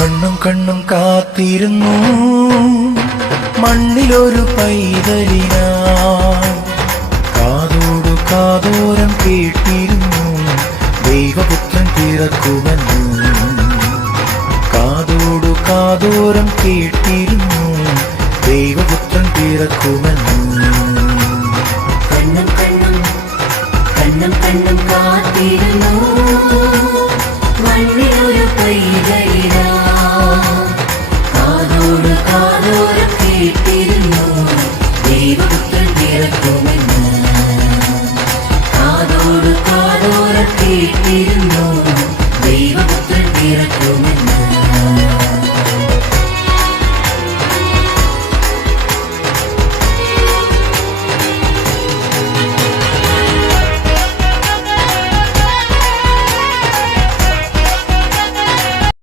കണ്ണും കണ്ണും കാത്തിരുന്നു മണ്ണിലൊരു പൈതലിനായി. കാതോടു കാതോരം കേട്ടിരുന്നു ദൈവപുത്രൻ പിറക്കുമെന്ന്. കാതോടു കാതോരം കേട്ടിരുന്നു ദൈവപുത്രൻ പിറക്കുമെന്ന്. കണ്ണും കണ്ണും കണ്ണും കണ്ണും കാത്തിരുന്നു മണ്ണിലൊരു പൈതലിനാ. കാതോട് കാതോരം കേട്ടിരുന്നു ദൈവപുത്രൻ പിറക്കുമെന്ന്. കാതോട് കാതോരം കേട്ടിരുന്നു ദൈവപുത്രൻ പിറക്കുമെന്ന്.